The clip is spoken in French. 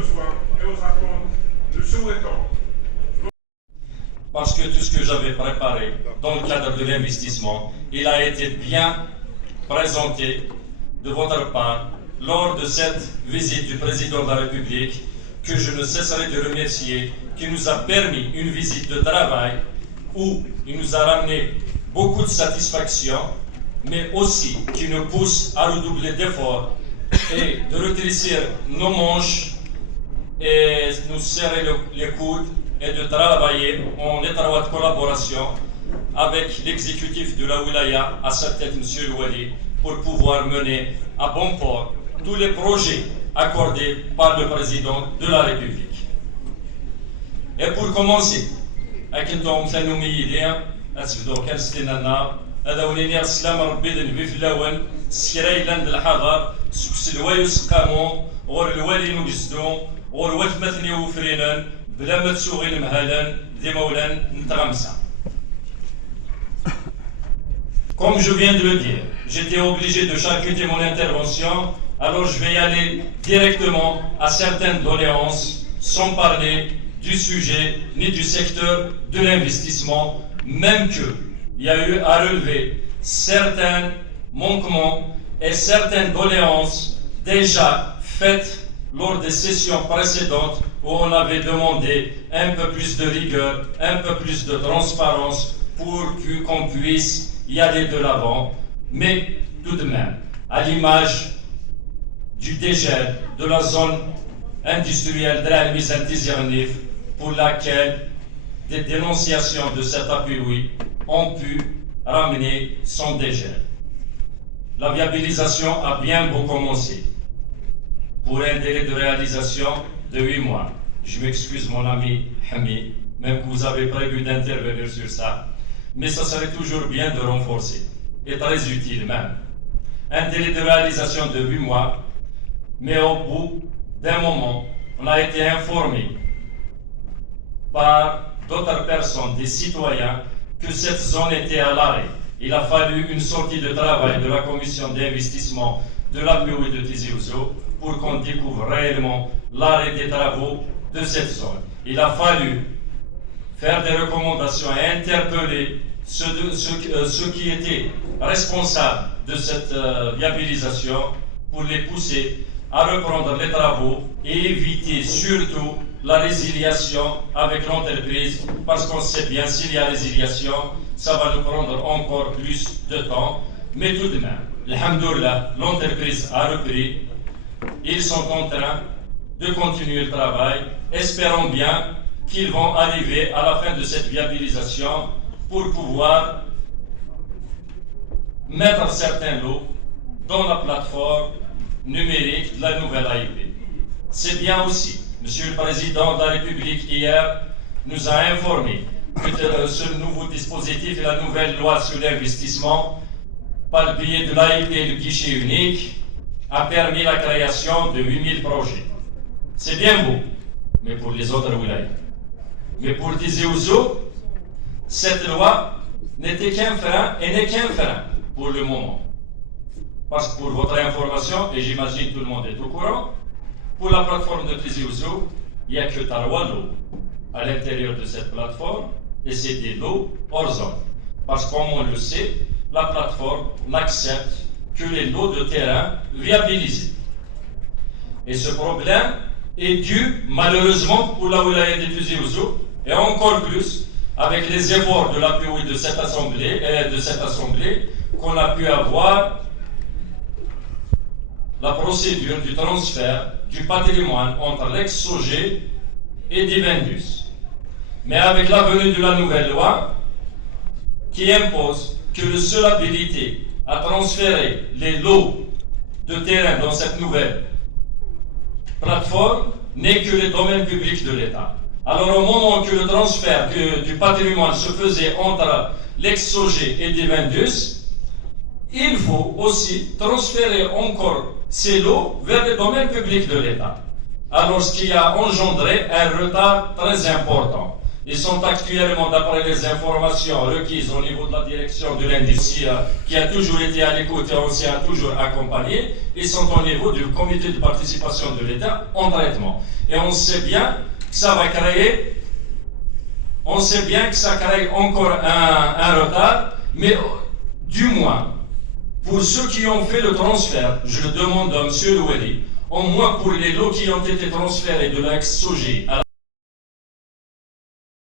besoins et aux attentes nous souhaitons. Parce que tout ce que j'avais préparé dans le cadre de l'investissement, il a été bien présenté de votre part lors de cette visite du président de la République, que je ne cesserai de remercier, qui nous a permis une visite de travail où il nous a ramené beaucoup de satisfaction, mais aussi qui nous pousse à redoubler d'efforts et de retrécir nos manches et nous serrer les coudes et de travailler en étroite collaboration avec l'exécutif de la Wilaya, à sa tête M. Louali, pour pouvoir mener à bon port tous les projets accordés par le président de la République. Et pour commencer, أكنتم مثلا ميديا أتبدو كارستينا هذا وليني السلام ربي ذنبي في اللون سكراي لاند الحضر سكس الوايو سقامو غور الوالي نوجزدو غور وثمثني وفرينان بلا ما تسوغين مهالا دي مولان نتغمسا. Comme je viens de le dire, j'étais obligé de charcuter mon intervention, alors je vais y aller directement à certaines doléances, sans parler du sujet ni du secteur de l'investissement, même qu'il y a eu à relever certains manquements et certaines doléances déjà faites lors des sessions précédentes où on avait demandé un peu plus de rigueur, un peu plus de transparence pour qu'on puisse y aller de l'avant, mais tout de même, à l'image du dégel de la zone industrielle de la mise en Tizirnif, pour laquelle des dénonciations de cet appui ont pu ramener son dégel. La viabilisation a bien beau commencer pour un délai de réalisation de 8 mois. Je m'excuse mon ami Hami, même que vous avez prévu d'intervenir sur ça, mais ça serait toujours bien de renforcer, et très utile même. Un délai de réalisation de 8 mois, mais au bout d'un moment, on a été informé par d'autres personnes, des citoyens, que cette zone était à l'arrêt. Il a fallu une sortie de travail de la commission d'investissement de l'API de Tizi Ouzou pour qu'on découvre réellement l'arrêt des travaux de cette zone. Il a fallu faire des recommandations et interpeller ceux qui étaient responsables de cette viabilisation pour les pousser à reprendre les travaux et éviter surtout la résiliation avec l'entreprise, parce qu'on sait bien s'il y a résiliation, ça va nous prendre encore plus de temps. Mais tout de même, alhamdoulilah, l'entreprise a repris. Ils sont en train de continuer le travail. Espérons bien qu'ils vont arriver à la fin de cette viabilisation pour pouvoir mettre certains lots dans la plateforme numérique de la nouvelle AIP. C'est bien aussi, Monsieur le Président de la République hier nous a informé que ce nouveau dispositif et la nouvelle loi sur l'investissement, par le biais de l'AIP et le guichet unique, a permis la création de 8000 projets. C'est bien beau, mais pour les autres wilayas. Mais pour Tizi Ouzou, cette loi n'était qu'un frein et n'est qu'un frein pour le moment. Parce que pour votre information, et j'imagine que tout le monde est au courant, pour la plateforme de Tizi Ouzou, il n'y a que 3 lots à l'intérieur de cette plateforme, et c'est des lots hors zone. Parce que comme on le sait, la plateforme n'accepte que les lots de terrain viabilisés. Et ce problème est dû malheureusement pour la wilaya de Tizi Ouzou, et encore plus avec les efforts de l'appui de cette assemblée, qu'on a pu avoir la procédure du transfert du patrimoine entre l'ex-SOGé et Divendus. Mais avec la venue de la nouvelle loi qui impose que le seul habilité à transférer les lots de terrain dans cette nouvelle plateforme n'est que le domaine public de l'État. Alors au moment que le transfert du patrimoine se faisait entre l'ex-SOGé et Divendus, il faut aussi transférer encore ces lots vers le domaine public de l'État. Alors ce qui a engendré un retard très important. Ils sont actuellement, d'après les informations requises au niveau de la direction de l'industrie, qui a toujours été à l'écoute et on s'y a toujours accompagné, ils sont au niveau du comité de participation de l'État en traitement. Et on sait bien que ça va créer, encore un retard, mais du moins, pour ceux qui ont fait le transfert, je demande à M. Loueli, au moins pour les lots qui ont été transférés de l'ex-SOGI à